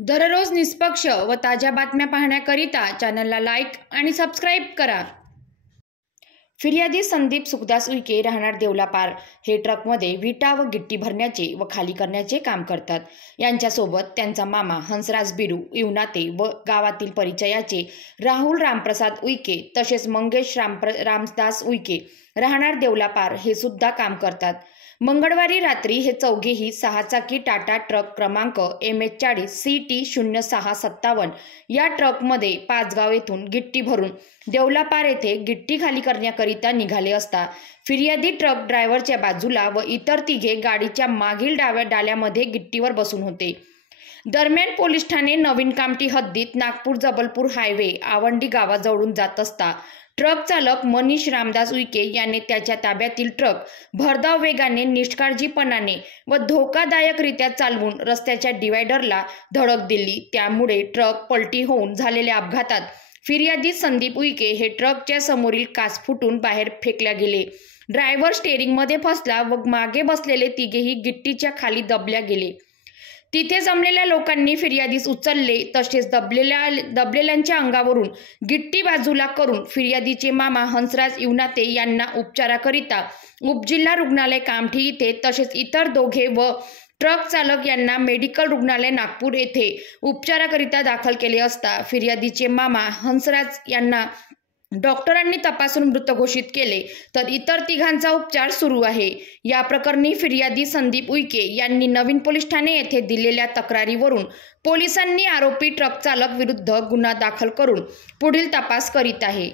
दररोज निष्पक्ष व ताज्या बातम्या पाहण्याकरिता चॅनलला लाईक आणि सबस्क्राईब करा। फिर्यादी संदीप सुखदास उईके राहणार देवलापार हे ट्रकमध्ये विटा व गिट्टी भरण्याचे व खाली करण्याचे काम करतात। यांच्यासोबत त्यांचा मामा हंसराज बिरू इवनाते व गावातील परिचयाचे राहुल रामप्रसाद उईके तसेच मंगेश रामदास उईके राहणार देवलापार हे सुद्धा काम करतात। मंगळवारी रात्री हे चौघेही 6 चाकी टाटा ट्रक क्रमांक MH40 CT 0657 या ट्रकमध्ये पाचगाव येथून गिट्टी भरून देवलापार येथे गिट्टी खाली करण्याकरिता निघाले असता फिर्यादी ट्रक ड्रायव्हरच्या बाजूला व इतर तिघे गाडीच्या मागील डाव्या डाल्यामध्ये गिट्टीवर बसून होते। दरम्यान पोलीस ठाणे नवीन कामठी हद्दीत नागपूर जबलपूर हायवे आवंडी गावाजवळून जात असता ट्रक चालक मनीष रामदास उईके याने त्याच्या ताब्यातील ट्रक भरधाव वेगाने निष्काळजीपणाने व धोकादायकरित्या चालवून रस्त्याच्या डिवायडरला धडक दिली। त्यामुळे ट्रक पलटी होऊन झालेल्या अपघातात फिर्यादी संदीप उईके हे ट्रकच्या समोरील काच फुटून बाहेर फेकल्या गेले। ड्रायव्हर स्टेअरिंगमध्ये फसला व मागे बसलेले तिघेही गिट्टीच्या खाली दबल्या गेले। तिथे जमलेल्या लोकांनी फिर्यादीस उचलले तसेच दबलेल्यांच्या अंगावरून गिट्टी बाजूला करून फिर्यादीचे मामा हंसराज इवनाते यांना उपचाराकरिता उपजिल्हा रुग्णालय कामठी येथे तसेच इतर दोघे व ट्रक चालक यांना मेडिकल रुग्णालय नागपूर येथे उपचाराकरिता दाखल केले असता फिर्यादीचे मामा हंसराज यांना डॉक्टरांनी तपासून मृत घोषित केले तर इतर तिघांचा उपचार सुरू आहे। या प्रकरणी फिर्यादी संदीप उईके यांनी नवीन पोलीस ठाणे येथे दिलेल्या तक्रारीवरून पोलिसांनी आरोपी ट्रक चालक विरुद्ध गुन्हा दाखल करून पुढील तपास करीत आहे।